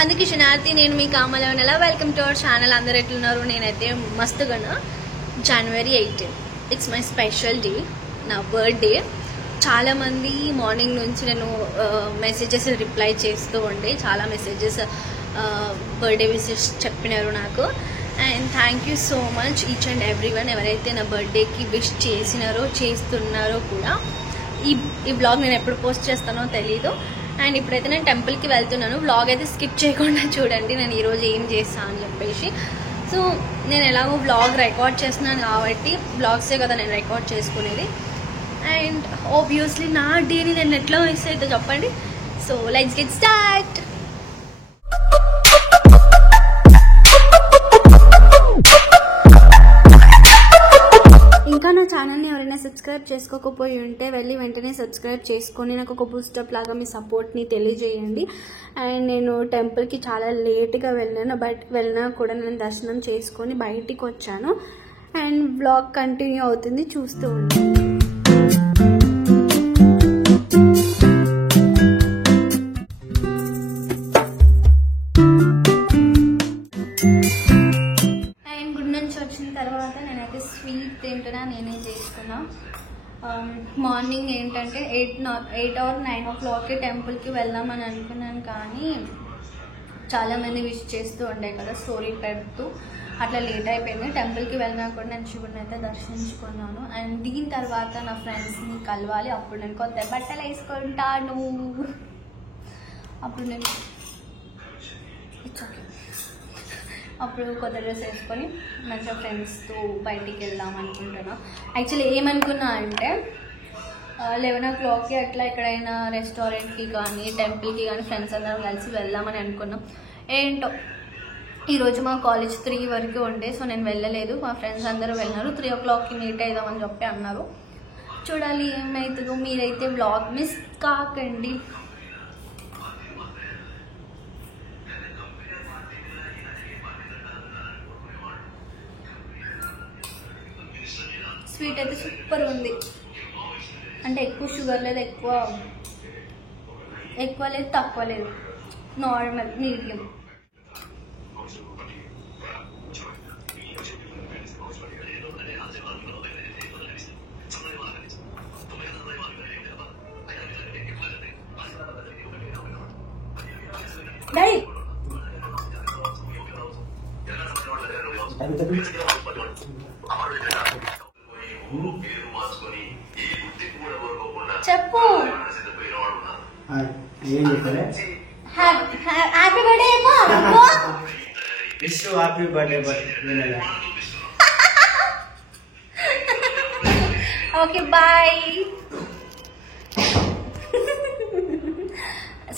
అందుకే శనార్థి నేను మీ కామలవనలా వెల్కమ్ టు అవర్ ఛానల్. అందరు ఎట్లున్నారు? నేనైతే మస్తుగా జనవరి 18 ఇట్స్ మై స్పెషల్ డే, నా బర్త్డే. చాలామంది మార్నింగ్ నుంచి నేను మెసేజెస్ రిప్లై చేస్తూ ఉండే, చాలా మెసేజెస్ బర్త్డే విషెస్ చెప్పినారు నాకు. And thank you so much each and every one ఎవరైతే నా బర్త్డేకి విష్ చేసినారో చేస్తున్నారో కూడా. ఈ బ్లాగ్ నేను ఎప్పుడు పోస్ట్ చేస్తానో తెలీదు. అండ్ ఇప్పుడైతే నేను టెంపుల్కి వెళ్తున్నాను. వ్లాగ్ అయితే స్కిప్ చేయకుండా చూడండి నేను ఈరోజు ఏం చేస్తాను అని చెప్పేసి. సో నేను ఎలాగో వ్లాగ్ రికార్డ్ చేస్తున్నాను కాబట్టి వ్లాగ్సే కదా నేను రికార్డ్ చేసుకునేది. అండ్ ఆబ్వియస్లీ నా డేని నేను ఎట్లా మిస్ అవుతుందో చెప్పండి. So let's get start. ఇంకా నా ఛానల్ని ఎవరైనా సబ్స్క్రైబ్ చేసుకోకపోయి ఉంటే వెళ్ళి వెంటనే సబ్స్క్రైబ్ చేసుకొని నాకు ఒక బూస్టప్ లాగా మీ సపోర్ట్ని తెలియజేయండి. అండ్ నేను టెంపుల్కి చాలా లేట్గా వెళ్ళాను, బట్ వెళ్ళినా కూడా నేను దర్శనం చేసుకొని బయటికి వచ్చాను. అండ్ వ్లాగ్ కంటిన్యూ అవుతుంది, చూస్తూ ఉంటాను. తర్వాత నేనైతే స్వీట్ తింటున్నా, నేనే చేసుకున్నా. మార్నింగ్ ఏంటంటే 8 or 9 o'clock టెంపుల్కి వెళ్దామని అనుకున్నాను, కానీ చాలామంది విష్ చేస్తూ ఉండే కదా స్టోరీ పెడుతూ, అట్లా లేట్ అయిపోయింది. టెంపుల్కి వెళ్ళినా కూడా నేను శివుడిని అయితే దర్శించుకున్నాను. అండ్ దీని తర్వాత నా ఫ్రెండ్స్ని కలవాలి, అప్పుడు నేను కొత్త బట్టలు వేసుకుంటాను. అప్పుడు నేను అప్పుడు కొత్త డ్రెస్ వేసుకొని మంచిగా ఫ్రెండ్స్తో బయటికి వెళ్దాం అనుకుంటున్నా. యాక్చువల్లీ ఏమనుకున్నా అంటే 11 o'clock అట్లా ఎక్కడైనా రెస్టారెంట్కి కానీ టెంపుల్కి కానీ ఫ్రెండ్స్ అందరం కలిసి వెళ్దామని అనుకున్నాం. ఏంటో ఈరోజు మా కాలేజ్ 3 వరకు ఉండే, సో నేను వెళ్ళలేదు. మా ఫ్రెండ్స్ అందరూ వెళ్ళినారు. 3 o'clockకి మీట్ అవుదామని చెప్పి అన్నారు. చూడాలి ఏమవుతుందో. మీరైతే వ్లాగ్ మిస్ కాకండి. స్వీట్ అయితే సూపర్ ఉంది. అంటే ఎక్కువ షుగర్ లేదు, ఎక్కువ లేదు, తక్కువ లేదు, నార్మల్ మీడియం. డాడీ చెప్పు. Happy birthday. Happy birthday. Okay bye.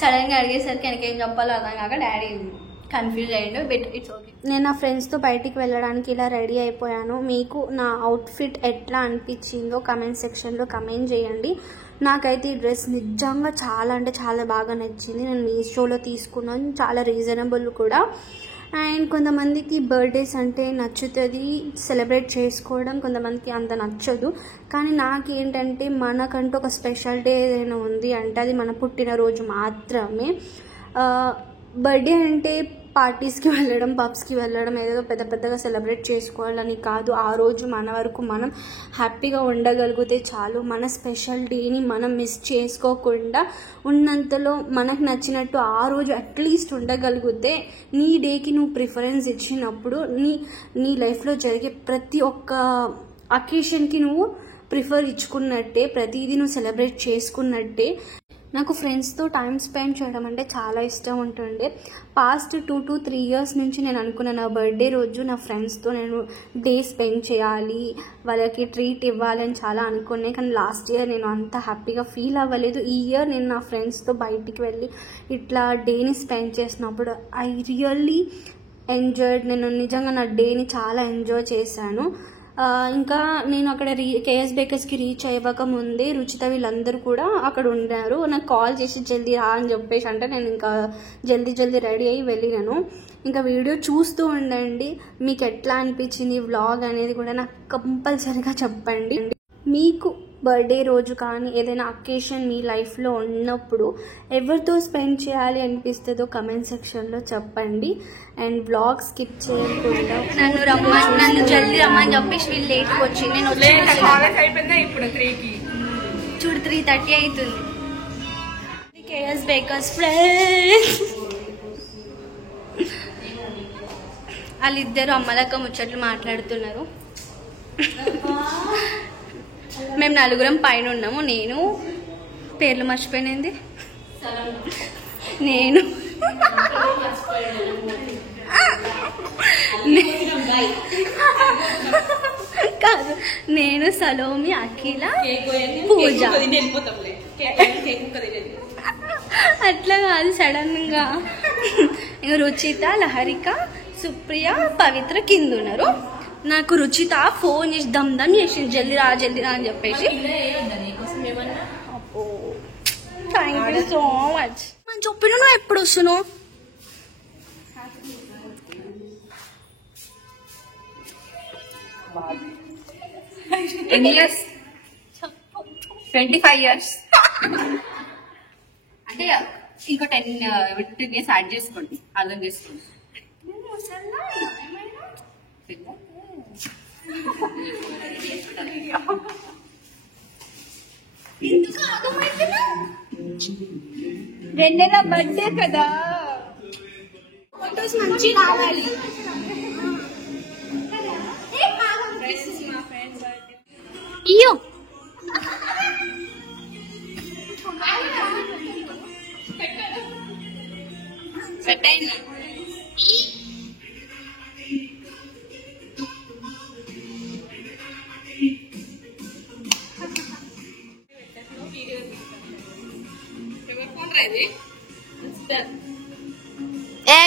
సడన్గా అడిగేసరికి ఆయనకి ఏం చెప్పాలో అర్థం కాక డాడీ కన్ఫ్యూజ్ అయ్యిండు. But it's okay. నేను నా ఫ్రెండ్స్తో బయటికి వెళ్ళడానికి ఇలా రెడీ అయిపోయాను. మీకు నా అవుట్ఫిట్ ఎట్లా అనిపించిందో కమెంట్ సెక్షన్లో కమెంట్ చేయండి. నాకైతే ఈ డ్రెస్ నిజంగా చాలా అంటే చాలా బాగా నచ్చింది. నేను మీషోలో తీసుకున్నాను, చాలా రీజనబుల్ కూడా. అండ్ కొంతమందికి బర్త్డేస్ అంటే నచ్చుతుంది, సెలబ్రేట్ చేసుకోవడం, కొంతమందికి అంత నచ్చదు. కానీ నాకేంటంటే మనకంటూ ఒక స్పెషల్ డే ఏదైనా ఉంది అంటే అది మన పుట్టినరోజు మాత్రమే. బర్త్డే అంటే పార్టీస్కి వెళ్ళడం, పబ్స్కి వెళ్ళడం, ఏదో పెద్దగా సెలబ్రేట్ చేసుకోవాలని కాదు. ఆ రోజు మన వరకు మనం హ్యాపీగా ఉండగలిగితే చాలు. మన స్పెషల్ డేని మనం మిస్ చేసుకోకుండా ఉన్నంతలో మనకు నచ్చినట్టు ఆ రోజు అట్లీస్ట్ ఉండగలిగితే, నీ డేకి నువ్వు ప్రిఫరెన్స్ ఇచ్చినప్పుడు నీ లైఫ్లో జరిగే ప్రతి ఒక్క అకేషన్కి నువ్వు ప్రిఫర్ ఇచ్చుకున్నట్టే, ప్రతిదీ నువ్వు సెలబ్రేట్ చేసుకున్నట్టే. నాకు ఫ్రెండ్స్తో టైం స్పెండ్ చేయడం అంటే చాలా ఇష్టం ఉంటుండే. పాస్ట్ 2 to 3 years నుంచి నేను అనుకున్న నా బర్త్డే రోజు నా ఫ్రెండ్స్తో నేను డే స్పెండ్ చేయాలి, వాళ్ళకి ట్రీట్ ఇవ్వాలని చాలా అనుకున్నాను. కానీ లాస్ట్ ఇయర్ నేను అంత హ్యాపీగా ఫీల్ అవ్వలేదు. ఈ ఇయర్ నేను నా ఫ్రెండ్స్తో బయటికి వెళ్ళి ఇట్లా డేని స్పెండ్ చేసినప్పుడు ఐ రియల్లీ ఎంజాయ్డ్. నేను నిజంగా నా డేని చాలా ఎంజాయ్ చేశాను. ఇంకా నేను అక్కడ కేఎస్ బేకర్స్కి రీచ్ అయ్యక ముందే రుచిత వీళ్ళందరూ కూడా అక్కడ ఉన్నారు. నాకు కాల్ చేసి జల్దీ రా అని చెప్పేసి అంటే నేను ఇంకా జల్దీ రెడీ అయ్యి వెళ్ళినాను. ఇంకా వీడియో చూస్తూ ఉండండి. మీకు ఎట్లా అనిపించింది వ్లాగ్ అనేది కూడా నాకు కంపల్సరీగా చెప్పండి. మీకు బర్త్డే రోజు కానీ ఏదైనా అకేషన్ మీ లైఫ్లో ఉన్నప్పుడు ఎవరితో స్పెండ్ చేయాలి అనిపిస్తుందో కమెంట్ సెక్షన్లో చెప్పండి. అండ్ వ్లాగ్ స్కిప్ చేయకుండా నన్ను జల్దీ రమ్మని చెప్పేసి వీళ్ళు లేట్కి వచ్చి నేను చూడు 3:30 అవుతుంది. కేఎస్ బేకర్స్ ఫ్రెండ్స్ వాళ్ళిద్దరు అమ్మలక్క ముచ్చట్లు మాట్లాడుతున్నారు. మేము 4 పైన ఉన్నాము. నేను పేర్లు మర్చిపోయినది. నేను కాదు, నేను సలోమి, అఖిల, పూజ. అట్లా కాదు, సడన్ గా రుచిత, లహరిక, సుప్రియ, పవిత్ర కింద ఉన్నారు. నాకు రుచిత ఫోన్ చేసి దమ్ చేసింది, జల్దీ రా అని చెప్పేసి. అబ్బో థ్యాంక్ యూ సో మచ్. మనం చెప్పిన నువ్వు ఎప్పుడు వస్తున్నావు? ఎన్ని ఇయర్స్? 25 years. అంటే ఇంకో 10 years యాడ్ చేసుకోండి, అర్థం చేసుకోండి. రెండేళ్ళ బర్త్డే కదా, ఫొటోస్ మంచి రావాలి. అయ్యో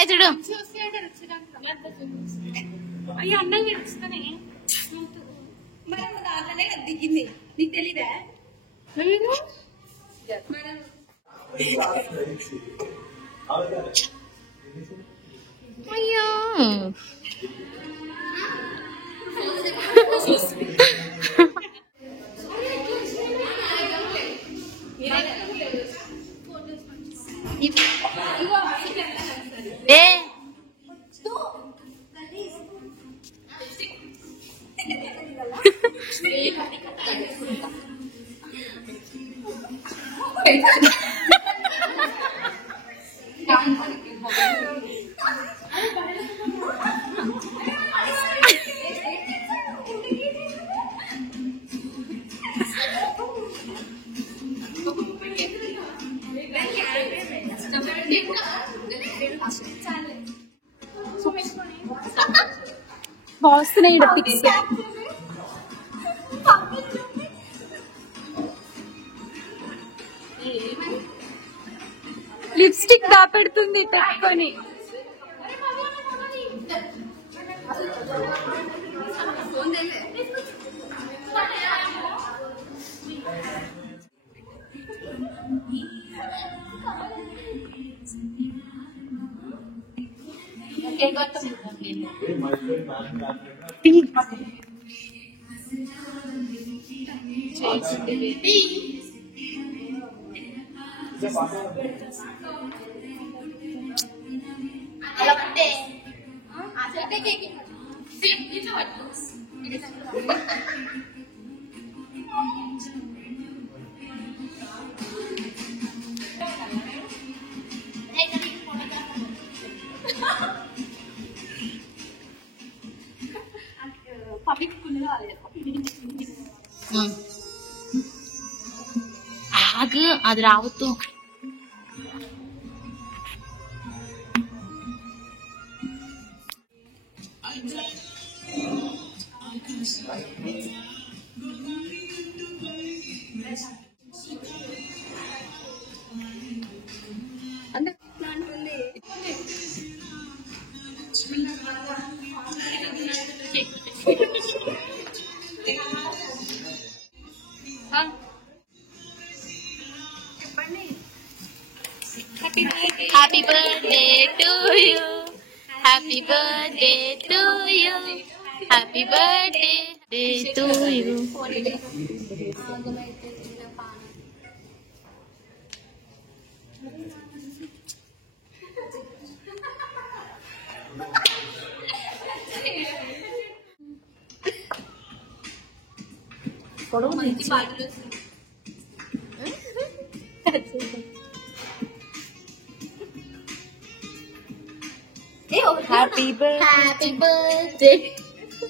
చూడు అయ్యో అన్నం గడుస్తానే దాంట్లోనే దిగింది, నీకు తెలీదా? అయ్యో బాగుస్తున్నాయి పిక్స్. లిప్స్టిక్ దాపెడుతుంది తక్కువని. ఆగు, అది రావద్దు. Happy birthday to you. Happy birthday to you. Happy birthday. Happy birthday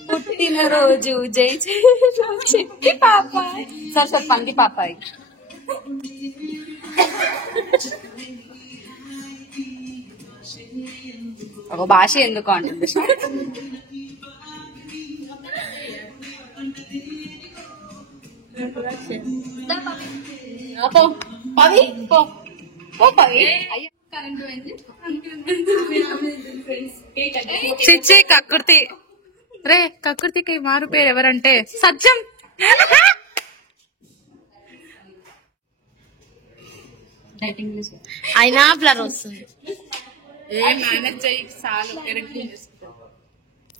పుట్టినరోజు జై జై చిట్టి పాపాయ్. సార్ సార్ పంది పాపాయ్. ఒక భాష ఎందుకు అంటుంది. పవి పో పవి. చిచ్చి కక్కుర్తి రే. కక్కుర్తికి మారు పేరు ఎవరంటే సత్యం. అయినా బ్లర్ వస్తుంది. మేనేజ్ చేయి చాలు.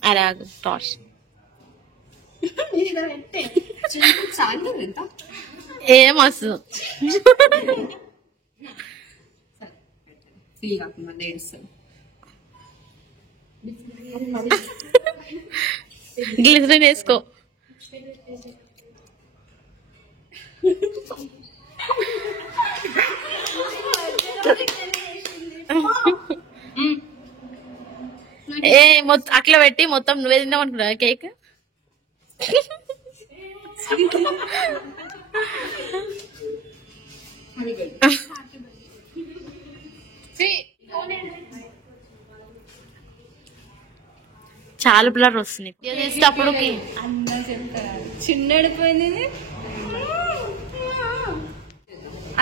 అరే టార్చ్ ఏం వస్తుంది. గ్లిజరిన్ వేసుకో. అట్లా పెట్టి మొత్తం నువ్వే తిందాం అనుకున్నా కేక్. చాలా బ్లర్ వస్తుంది చేసేటప్పుడు. చిన్నడిపోయింది.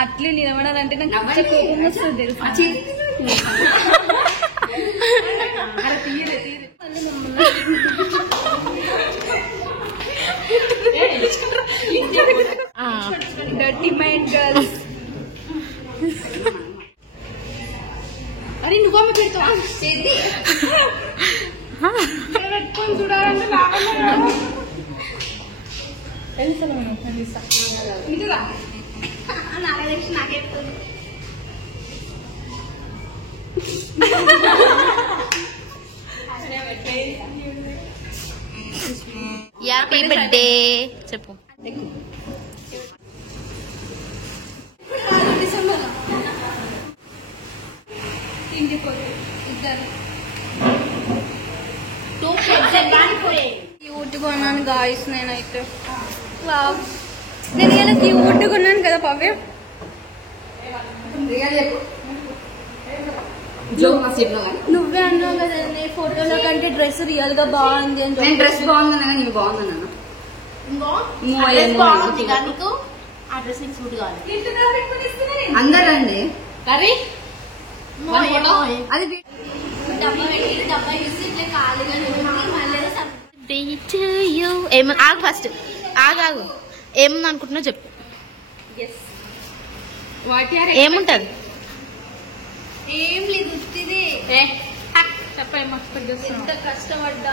అట్లే నిలబడాలంటే నాకు కోపం వస్తుంది తెలుసా. Dirty mind girls. అరే నువ్వు పెడతావా పెట్టుకొని చూడాలంటే నాకే హ్యాపీ బర్త్డే చెప్పు. క్యూట్ కొన్నాను గాయస్. నేనైతే నేను ఇలా క్యూట్ కొన్నాను కదా పవ్య. నువ్వే అన్నావు కదా ఫోటోలో కంటే డ్రెస్ రియల్ గా బాగుంది అని. డ్రెస్ బాగుందన్నా నేను బాగుందన్నా. అందరు రండి. ఆగు ఫస్ట్ ఆగు. ఏముంది అనుకుంటున్నా చెప్పు. ఏముంటది? ఏం లేదు. చెప్పమ్మా. ఎంత కష్టపడ్డా.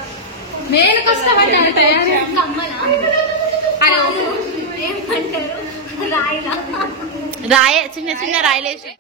నేను కష్టపడ్డా. ఏమంటారు రాయిలా రాయే చిన్న చిన్న రాయలేసి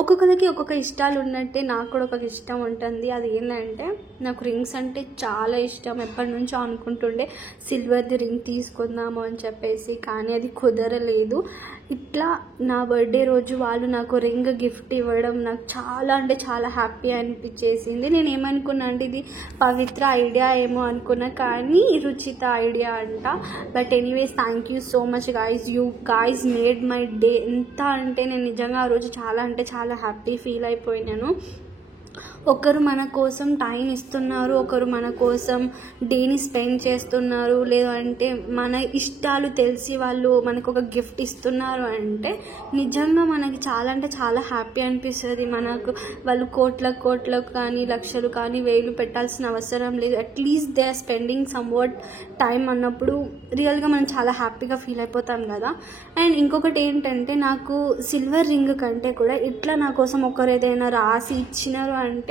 ఒక్కొక్కరికి ఒక్కొక్క ఇష్టాలు ఉన్నట్టే నాకు కూడా ఒక ఇష్టం ఉంటుంది. అది ఏంటంటే నాకు రింగ్స్ అంటే చాలా ఇష్టం. ఎప్పటి నుంచో అనుకుంటుండే సిల్వర్ది రింగ్ తీసుకుందాము అని చెప్పేసి, కానీ అది కుదరలేదు. ఇట్లా నా బర్త్డే రోజు వాళ్ళు నాకు రింగ్ గిఫ్ట్ ఇవ్వడం నాకు చాలా అంటే చాలా హ్యాపీ అనిపించేసింది. నేను ఏమనుకున్నా అంటే ఇది పవిత్ర ఐడియా ఏమో అనుకున్నా, కానీ రుచిత ఐడియా అంట. But anyways thank you so much guys, you guys made my day. ఎంత అంటే నేను నిజంగా ఆ రోజు చాలా అంటే చాలా హ్యాపీ ఫీల్ అయిపోయినాను. ఒకరు మన కోసం టైం ఇస్తున్నారు, ఒకరు మన కోసం డేని స్పెండ్ చేస్తున్నారు, లేదంటే మన ఇష్టాలు తెలిసి వాళ్ళు మనకు ఒక గిఫ్ట్ ఇస్తున్నారు అంటే నిజంగా మనకి చాలా అంటే చాలా హ్యాపీ అనిపిస్తుంది. మనకు వాళ్ళు కోట్లకు కానీ లక్షలు కానీ వేలు పెట్టాల్సిన అవసరం లేదు. At least they are spending somewhat time అన్నప్పుడు రియల్గా మనం చాలా హ్యాపీగా ఫీల్ అయిపోతాం కదా. అండ్ ఇంకొకటి ఏంటంటే నాకు సిల్వర్ రింగ్ కంటే కూడా ఇట్లా నా కోసం ఒకరు ఏదైనా రాసి ఇచ్చినారు అంటే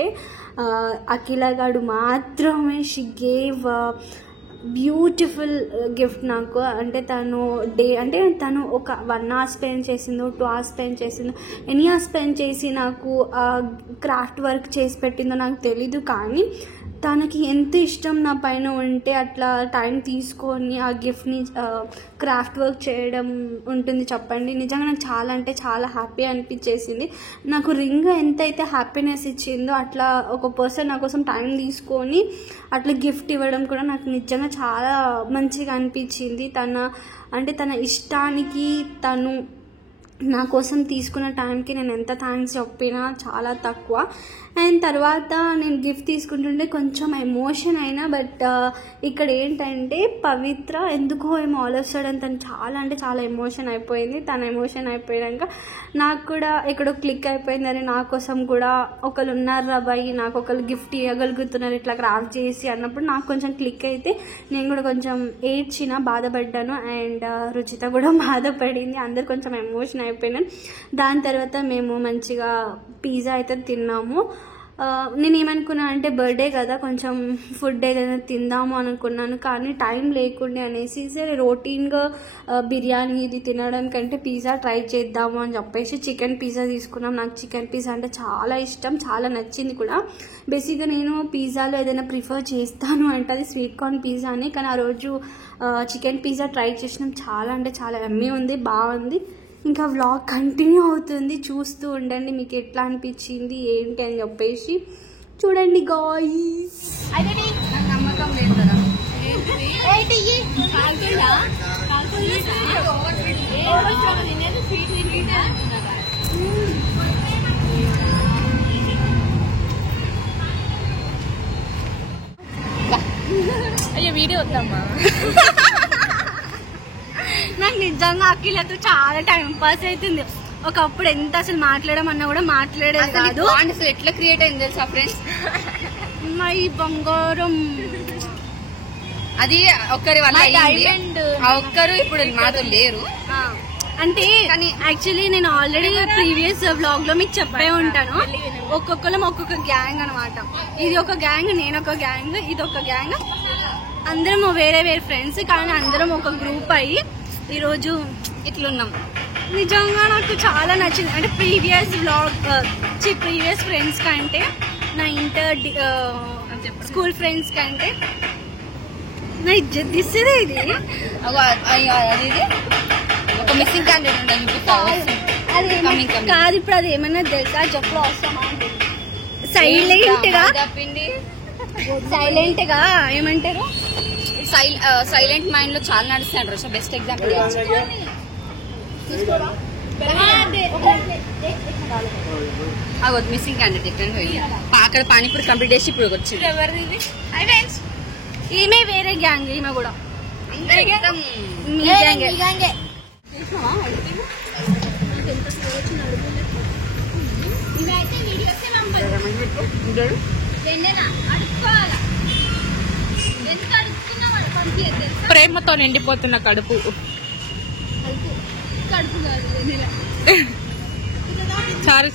అఖిల గాడు మాత్రమే. షీ గేవ్ బ్యూటిఫుల్ గిఫ్ట్ నాకు. అంటే తను ఒక 1 hour స్పెండ్ చేసిందో 2 hours స్పెండ్ చేసిందో ఎన్ని hours స్పెండ్ చేసి నాకు క్రాఫ్ట్ వర్క్ చేసి పెట్టిందో నాకు తెలీదు, కానీ తనకి ఎంత ఇష్టం నా పైన ఉంటే అట్లా టైం తీసుకొని ఆ గిఫ్ట్ని క్రాఫ్ట్ వర్క్ చేయడం ఉంటుంది చెప్పండి. నిజంగా నాకు చాలా అంటే చాలా హ్యాపీ అనిపించేసింది. నాకు రింగ్ ఎంతైతే హ్యాపీనెస్ ఇచ్చిందో అట్లా ఒక పర్సన్ నా కోసం టైం తీసుకొని అట్లా గిఫ్ట్ ఇవ్వడం కూడా నాకు నిజంగా చాలా మంచిగా అనిపించింది. తన ఇష్టానికి తను నా కోసం తీసుకున్న టైంకి నేను ఎంత థ్యాంక్స్ చెప్పినా చాలా తక్కువ. అండ్ తర్వాత నేను గిఫ్ట్ తీసుకుంటుంటే కొంచెం ఎమోషన్ అయినా, బట్ ఇక్కడ ఏంటంటే పవిత్ర ఎందుకో ఏమో ఆలోచించడం తను చాలా అంటే చాలా ఎమోషన్ అయిపోయింది. తన ఎమోషన్ అయిపోయాక నాకు కూడా ఎక్కడో క్లిక్ అయిపోయింది. అరే నా కోసం కూడా ఒకళ్ళు ఉన్నారు రాబాయి, నాకు ఒకళ్ళు గిఫ్ట్ ఇవ్వగలుగుతున్నారు ఇట్లా క్రాఫ్ట్ చేసి అన్నప్పుడు నాకు కొంచెం క్లిక్ అయితే నేను కూడా కొంచెం ఏడ్చిన, బాధపడ్డాను. అండ్ రుచిత కూడా బాధపడింది. అందరు కొంచెం ఎమోషన్ అయిపోయినాను. దాని తర్వాత మేము మంచిగా పిజ్జా అయితే తిన్నాము. నేను ఏమనుకున్నా అంటే బర్త్డే కదా కొంచెం ఫుడ్ ఏదైనా తిందాము అనుకున్నాను, కానీ టైం లేకుండే అనేసి సరే రొటీన్గా బిర్యానీ ఇది తినడం కంటే పిజ్జా ట్రై చేద్దాము అని చెప్పేసి చికెన్ పిజ్జా తీసుకున్నాం. నాకు చికెన్ పిజ్జా అంటే చాలా ఇష్టం, చాలా నచ్చింది కూడా. బేసిక్గా నేను పిజ్జాలో ఏదైనా ప్రిఫర్ చేస్తాను అంటే అది స్వీట్ కార్న్ పిజ్జాని, కానీ ఆ రోజు చికెన్ పిజ్జా ట్రై చేసినాం. చాలా అంటే చాలా యమ్మీ ఉంది, బాగుంది. ఇంకా వ్లాగ్ కంటిన్యూ అవుతుంది, చూస్తూ ఉండండి. మీకు ఎట్లా అనిపించింది ఏంటి అని చెప్పేసి చూడండి గాయ్స్. నమ్మకం లేదు కదా అయ్యో వీడియో వద్దామా. నాకు నిజంగా అఖిలతో చాలా టైం పాస్ అవుతుంది. ఒకప్పుడు ఎంత అసలు మాట్లాడమన్నా కూడా మాట్లాడేది కాదు. అసలు ఎట్లా క్రియేట్ అయింది తెలుసా ఫ్రెండ్స్? మై బంగారం అది ఒక్కరి వల్ల ఒక్కరు ఇప్పుడు మాతో లేరు. అంటే యాక్చువల్లీ నేను ఆల్రెడీ ప్రీవియస్ వ్లాగ్ లో మీకు చెప్పే ఉంటాను, ఒక్కొక్కరం ఒక్కొక్క గ్యాంగ్ అనమాట. ఇది ఒక గ్యాంగ్, నేను ఒక గ్యాంగ్, ఇది ఒక గ్యాంగ్. అందరం వేరే వేరే ఫ్రెండ్స్, కానీ అందరం ఒక గ్రూప్ అయ్యి ఈరోజు ఇట్లున్నాం. నిజంగా నాకు చాలా నచ్చింది. అంటే ప్రీవియస్ ఫ్రెండ్స్ కంటే నా స్కూల్ ఫ్రెండ్స్ కంటే నా ఇజ్జత్ తీసేదే ఇది. ఒక మిస్సింగ్ క్యాండిడేట్ కాదు, ఇప్పుడు అది ఏమన్నా తెలుసా చెప్పు అవసరమా? సైలెంట్ గా ఏమంటారు, సైలెంట్ మైండ్ లో చాలా నడుస్తాడు. So best example missing candidate అక్కడ పానీపూరి కంప్లీట్ చేసి ఇప్పుడు వచ్చింది. ఈమె వేరే గ్యాంగ్, ఈమె కూడా ప్రేమతో నిండిపోతున్న కడుపు. సారీ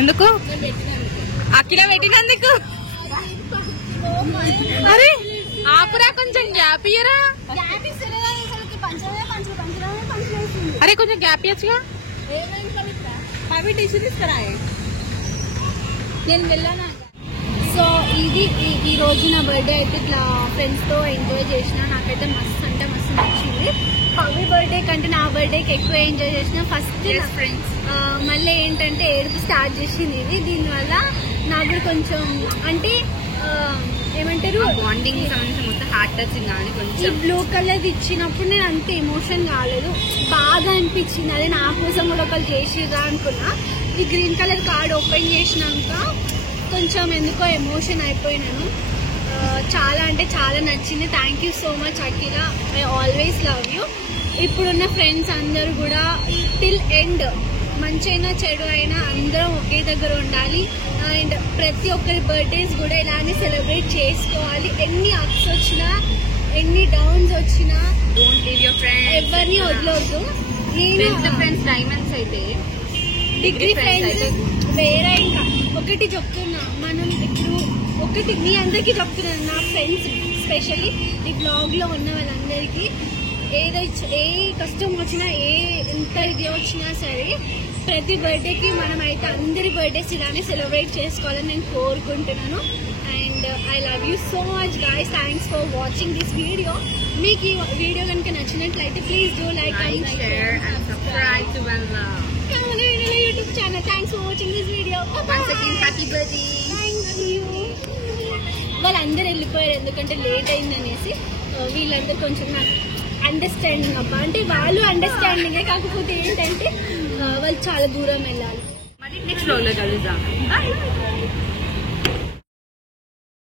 ఎందుకు అఖిల పెట్టినందుకు? అరే ఆపురా, కొంచెం గ్యాప్ ఇయ్యరా. అరే కొంచెం గ్యాప్ ఇయ్యచ్చుగా. అవి టిష్యూ తీసుకురా. నేను వెళ్ళానా? సో ఇది ఈ రోజు నా బర్త్డే అయితే ఇట్లా ఫ్రెండ్స్తో ఎంజాయ్ చేసిన. నాకైతే మస్తు అంటే మస్తు నచ్చింది. పవి బర్త్డే కంటే నా బర్త్డేకి ఎక్కువ ఎంజాయ్ చేసిన. ఫస్ట్ ఫ్రెండ్స్ మళ్ళీ ఏంటంటే ఏడుపు స్టార్ట్ చేసింది ఇది. దీనివల్ల నాకు కొంచెం అంటే ఏమంటారు బాండింగ్ మొత్తం హార్ట్ టచింగ్ కానీ కొంచెం ఈ బ్లూ కలర్ ఇచ్చినప్పుడు నేను అంత ఎమోషన్ కాలేదు, బాగా అనిపించింది. అదే నా కోసం కూడా ఒకళ్ళు చేసిరా అనుకున్నా. ఈ గ్రీన్ కలర్ కార్డ్ ఓపెన్ చేసినాక కొంచెం ఎందుకో ఎమోషన్ అయిపోయినాను. చాలా అంటే చాలా నచ్చింది. Thank you so much Akhila, I always love you. ఇప్పుడున్న ఫ్రెండ్స్ అందరూ కూడా టిల్ ఎండ్ మంచైనా చెడు అయినా అందరం ఒకే దగ్గర ఉండాలి. అండ్ ప్రతి ఒక్కరి బర్త్డేస్ కూడా ఇలానే సెలబ్రేట్ చేసుకోవాలి. ఎన్ని అప్స్ వచ్చినా ఎన్ని డౌన్స్ వచ్చినా ఎవరిని వదలొద్దు. నేను ఫ్రెండ్స్ డైమండ్స్ అయితే డిగ్రీ ఫ్రెండ్స్ వేరే. ఇంకా ఒకటి చెప్తున్నా, మనం ఇప్పుడు ఒకటి మీ అందరికీ చెప్తున్నాను, నా ఫ్రెండ్స్ స్పెషల్లీ ఈ బ్లాగ్లో ఉన్న వాళ్ళందరికీ ఏ కష్టం వచ్చినా ఎంత ఇది వచ్చినా సరే ప్రతి బర్త్డేకి మనం అయితే అందరి బర్త్డేస్ ఇలానే సెలబ్రేట్ చేసుకోవాలని నేను కోరుకుంటున్నాను. And I love you so much guys. Thanks for watching this video. మీకు ఈ వీడియో కనుక నచ్చినట్లయితే please do like and share and subscribe to YouTube channel. Thanks for watching this video. once again happy birthday. Thank you. వాళ్ళందరూ వెళ్ళిపోయారు ఎందుకంటే late అయిందనేసి. వీళ్ళందరూ కొంచెం నాకు అండర్స్టాండింగ్ అబ్బా, అంటే వాళ్ళు అండర్స్టాండింగే, కాకపోతే ఏంటంటే వాళ్ళు చాలా దూరం వెళ్ళాలి. మరి నెక్స్ట్ వ్లాగ్లో కలుద్దాం.